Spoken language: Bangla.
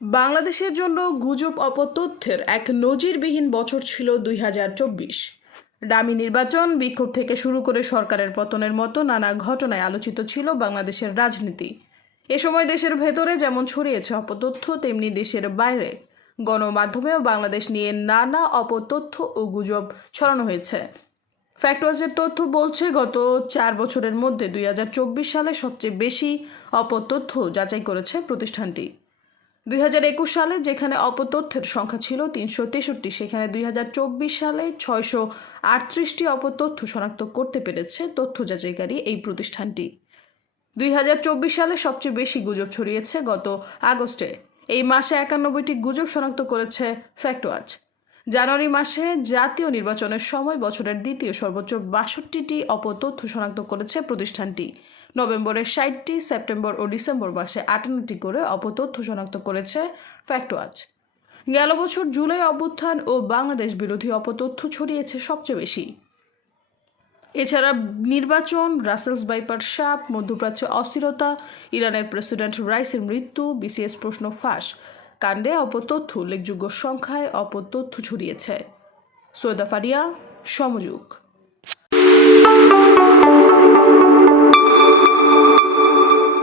বাংলাদেশের জন্য গুজব অপতথ্যের এক নজিরবিহীন বছর ছিল ২০২৪। ডামি নির্বাচন, বিক্ষোভ থেকে শুরু করে সরকারের পতনের মতো নানা ঘটনায় আলোচিত ছিল বাংলাদেশের রাজনীতি। এ সময় দেশের ভেতরে যেমন ছড়িয়েছে অপতথ্য, তেমনি দেশের বাইরে গণমাধ্যমেও বাংলাদেশ নিয়ে নানা অপতথ্য ও গুজব ছড়ানো হয়েছে। ফ্যাক্টওয়াচের তথ্য বলছে, গত ৪ বছরের মধ্যে ২০২৪ সালে সবচেয়ে বেশি অপতথ্য যাচাই করেছে প্রতিষ্ঠানটি। ২০২১ সালে যেখানে অপতথ্যের সংখ্যা ছিল ৩৬৩, সেখানে ২০২৪ সালে ৬৩৮টি অপতথ্য শনাক্ত করতে পেরেছে তথ্য যাচাইকারী এই প্রতিষ্ঠানটি। ২০২৪ সালে সবচেয়ে বেশি গুজব ছড়িয়েছে গত আগস্টে। এই মাসে ৯১টি গুজব শনাক্ত করেছে ফ্যাক্টওয়াচ। জানুয়ারি মাসে জাতীয় নির্বাচনের সময় বছরের দ্বিতীয় সর্বোচ্চ ৬২টি অপতথ্য শনাক্ত করেছে প্রতিষ্ঠানটি। নভেম্বরে ৬০টি, সেপ্টেম্বর ও ডিসেম্বর মাসে ৫৮টি করে অপতথ্য শনাক্ত করেছে ফ্যাক্টওয়াচ। গেল বছর জুলাই অভ্যুত্থান ও বাংলাদেশ বিরোধী অপতথ্য ছড়িয়েছে সবচেয়ে বেশি। এছাড়া নির্বাচন, রাসেলস বাইপার সাপ, মধ্যপ্রাচ্যে অস্থিরতা, ইরানের প্রেসিডেন্ট রাইসির মৃত্যু, বিসিএস প্রশ্ন ফাঁস কাণ্ডে অপতথ্য উল্লেখযোগ্য সংখ্যায় অপতথ্য ছড়িয়েছে। সৈয়দা ফারিয়া, সমযুগ।